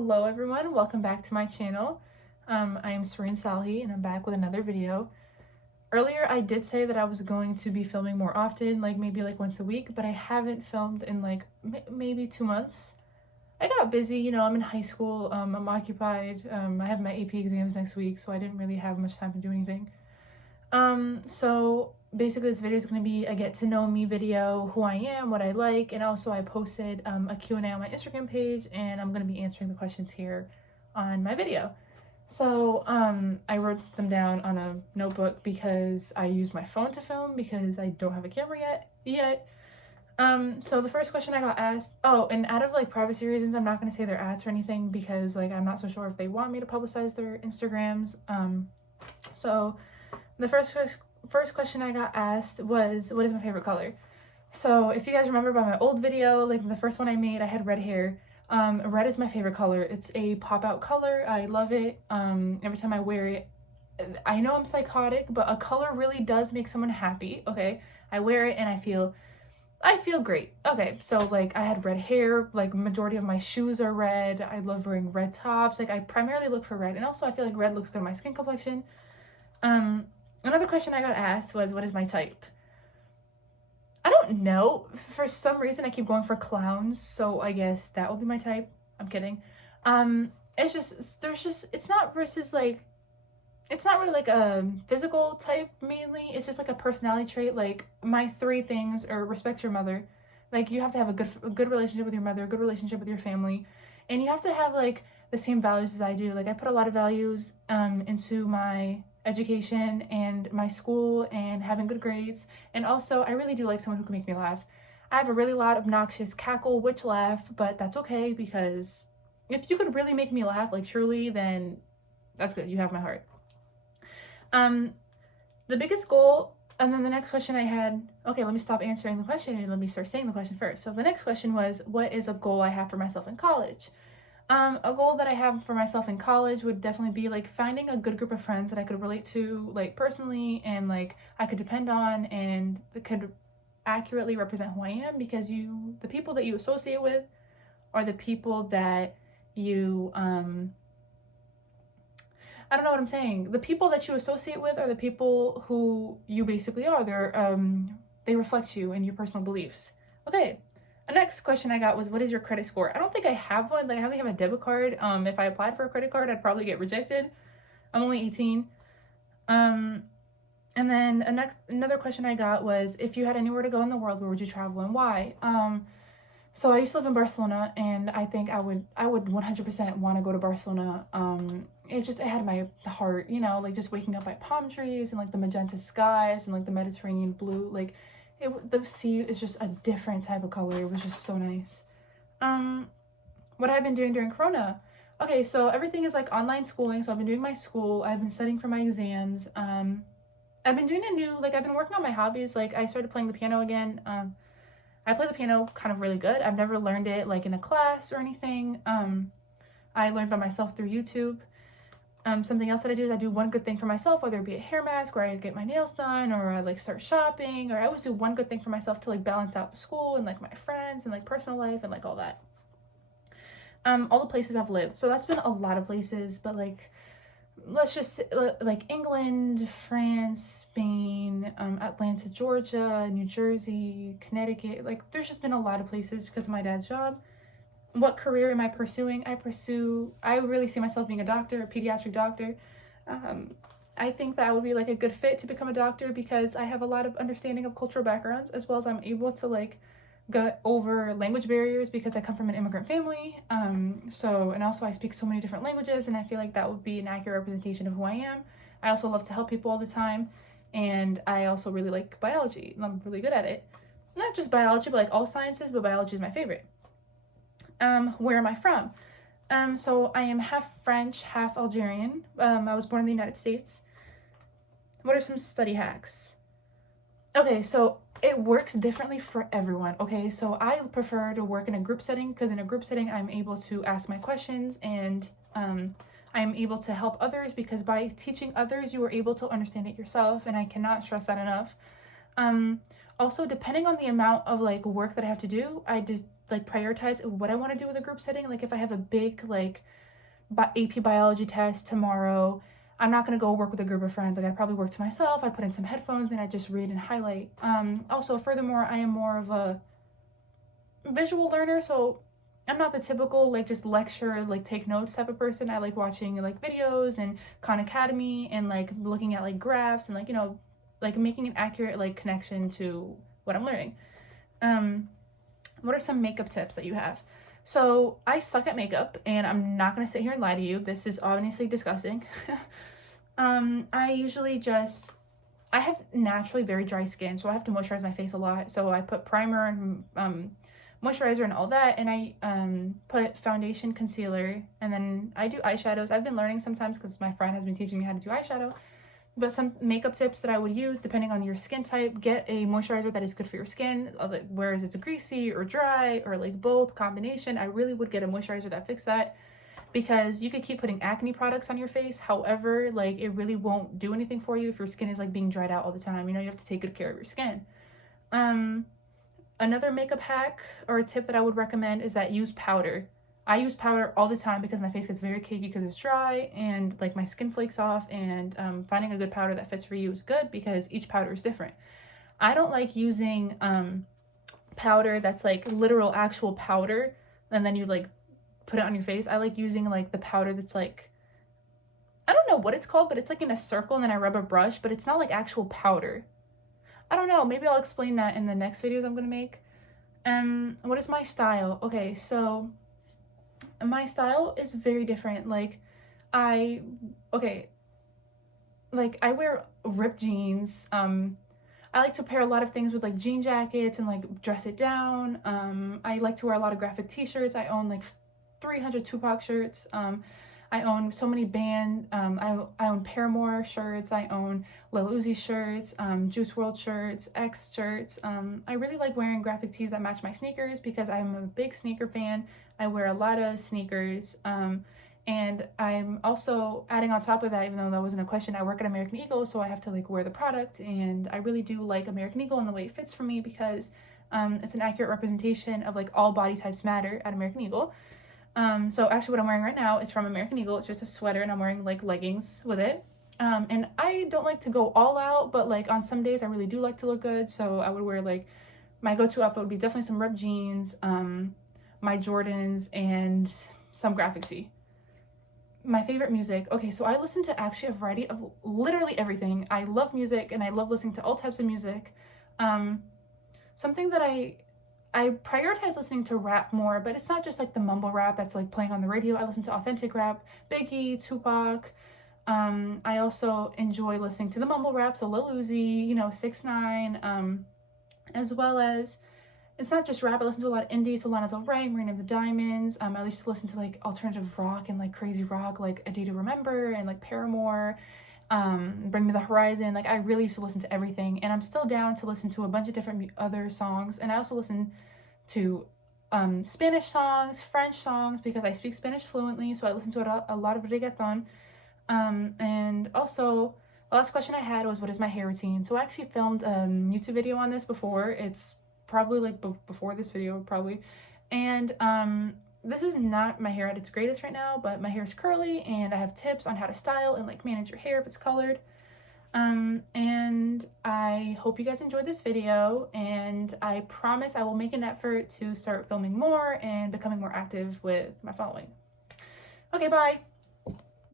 Hello everyone, welcome back to my channel. I am Serene Salhi and I'm back with another video. Earlier I did say that I was going to be filming more often, like maybe like once a week, but I haven't filmed in like maybe 2 months. I got busy, you know, I'm in high school, I'm occupied, I have my AP exams next week, so I didn't really have much time to do anything. So basically this video is going to be a get to know me video, who I am, what I like, and also I posted a Q&A on my Instagram page, and I'm going to be answering the questions here on my video. So I wrote them down on a notebook because I used my phone to film because I don't have a camera yet. So the first question I got asked, and out of like privacy reasons, I'm not going to say their ads or anything because like I'm not so sure if they want me to publicize their Instagrams. So the first question I got asked was, what is my favorite color? So if you guys remember by my old video, like the first one I made, I had red hair. Red is my favorite color. It's a pop out color. I love it. Every time I wear it, I know I'm psychotic, but a color really does make someone happy. Okay, I wear it and I feel great. Okay, so like I had red hair, like majority of my shoes are red. I love wearing red tops. Like I primarily look for red, and also I feel like red looks good on my skin complexion. Another question I got asked was, what is my type? I don't know. For some reason, I keep going for clowns, so I guess that will be my type. I'm kidding. It's not really like a physical type mainly. It's just like a personality trait. Like my 3 things are respect your mother. Like you have to have a good relationship with your mother, a good relationship with your family, and you have to have like the same values as I do. Like I put a lot of values into my education and my school and having good grades, and also I really do like someone who can make me laugh. I have a really loud obnoxious cackle witch laugh, but that's okay because if you could really make me laugh like truly, then that's good. You have my heart. The biggest goal, and then the next question I had, okay, let me stop answering the question and let me start saying the question first. So the next question was, what is a goal I have for myself in college? A goal that I have for myself in college would definitely be like finding a good group of friends that I could relate to like personally and like I could depend on and that could accurately represent who I am, because the people that you associate with are the people that you I don't know what I'm saying. The people that you associate with are the people who you basically are. They reflect you and your personal beliefs. Okay. The next question I got was, what is your credit score? I don't think I have one. Like I only have a debit card. If I applied for a credit card, I'd probably get rejected. I'm only 18. And then another question I got was, if you had anywhere to go in the world, where would you travel and why? So I used to live in Barcelona, and I think I would 100% want to go to Barcelona. It had my heart, you know, like just waking up by palm trees and like the magenta skies and like the Mediterranean blue, like the sea is just a different type of color. It was just so nice. What I've been doing during Corona. Okay, so everything is like online schooling. So I've been doing my school. I've been studying for my exams. I've been doing I've been working on my hobbies. Like I started playing the piano again. I play the piano kind of really good. I've never learned it like in a class or anything. I learned by myself through YouTube. Something else that I do is I do one good thing for myself, whether it be a hair mask or I get my nails done or I like start shopping, or I always do one good thing for myself to like balance out the school and like my friends and like personal life and like all that. All the places I've lived. So that's been a lot of places, but like let's just like England, France, Spain, Atlanta, Georgia, New Jersey, Connecticut. Like there's just been a lot of places because of my dad's job. What career am I pursuing? I really see myself being a doctor, a pediatric doctor. I think that would be like a good fit to become a doctor because I have a lot of understanding of cultural backgrounds, as well as I'm able to like get over language barriers because I come from an immigrant family. And also I speak so many different languages, and I feel like that would be an accurate representation of who I am. I also love to help people all the time, and I also really like biology, and I'm really good at it. Not just biology, but like all sciences, but biology is my favorite. Where am I from? So I am half French, half Algerian. I was born in the United States. What are some study hacks? Okay, so it works differently for everyone. Okay, so I prefer to work in a group setting because in a group setting, I'm able to ask my questions and I'm able to help others, because by teaching others, you are able to understand it yourself, and I cannot stress that enough. Also, depending on the amount of like work that I have to do, like prioritize what I want to do with a group setting. Like if I have a big like AP biology test tomorrow, I'm not going to go work with a group of friends. Like I'd probably work to myself. I put in some headphones and I just read and highlight. Also, furthermore, I am more of a visual learner, so I'm not the typical like just lecture, like take notes type of person. I like watching like videos and Khan Academy and like looking at like graphs and like, you know, like making an accurate like connection to what I'm learning. What are some makeup tips that you have? So I suck at makeup, and I'm not gonna sit here and lie to you. This is obviously disgusting. I usually just, I have naturally very dry skin, so I have to moisturize my face a lot. So I put primer and moisturizer and all that, and I put foundation, concealer, and then I do eyeshadows. I've been learning sometimes because my friend has been teaching me how to do eyeshadow. But some makeup tips that I would use depending on your skin type: get a moisturizer that is good for your skin, whereas it's greasy or dry or like both combination. I really would get a moisturizer that fixes that, because you could keep putting acne products on your face. However, like it really won't do anything for you if your skin is like being dried out all the time. You know, you have to take good care of your skin. Another makeup hack or a tip that I would recommend is that use powder. I use powder all the time because my face gets very cakey because it's dry and like my skin flakes off, and finding a good powder that fits for you is good because each powder is different. I don't like using powder that's like literal actual powder and then you like put it on your face. I like using like the powder that's like, I don't know what it's called, but it's like in a circle and then I rub a brush, but it's not like actual powder. I don't know, maybe I'll explain that in the next videos I'm gonna make. What is my style? Okay, so my style is very different. Like I wear ripped jeans. I like to pair a lot of things with like jean jackets and like dress it down. I like to wear a lot of graphic t-shirts. I own like 300 Tupac shirts. I own so many band, I own Paramore shirts, I own Lil Uzi shirts, Juice WRLD shirts, X shirts. I really like wearing graphic tees that match my sneakers because I'm a big sneaker fan. I wear a lot of sneakers. And I'm also adding on top of that, even though that wasn't a question, I work at American Eagle, so I have to like wear the product, and I really do like American Eagle and the way it fits for me because it's an accurate representation of like all body types matter at American Eagle. So actually what I'm wearing right now is from American Eagle. It's just a sweater and I'm wearing like leggings with it. And I don't like to go all out, but like on some days I really do like to look good. So I would wear like, my go-to outfit would be definitely some ripped jeans, my Jordans, and some graphic tee. My favorite music. Okay, so I listen to actually a variety of literally everything. I love music and I love listening to all types of music. Something that I prioritize listening to rap more, but it's not just like the mumble rap that's like playing on the radio. I listen to authentic rap, Biggie, Tupac. I also enjoy listening to the mumble rap, so Lil Uzi, you know, 6ix9ine, as well as, it's not just rap. I listen to a lot of indie, so Lana Del Rey, Marina the Diamonds. I used to listen to like alternative rock and like crazy rock, like A Day to Remember and like Paramore, Bring Me the Horizon. Like I really used to listen to everything, and I'm still down to listen to a bunch of different other songs. And I also listen to Spanish songs, French songs, because I speak Spanish fluently, so I listen to a lot of reggaeton. And also, the last question I had was, what is my hair routine? So I actually filmed a YouTube video on this before. It's probably like before this video, probably. And this is not my hair at its greatest right now, but my hair is curly, and I have tips on how to style and like manage your hair if it's colored. And I hope you guys enjoyed this video, and I promise I will make an effort to start filming more and becoming more active with my following. Okay, bye!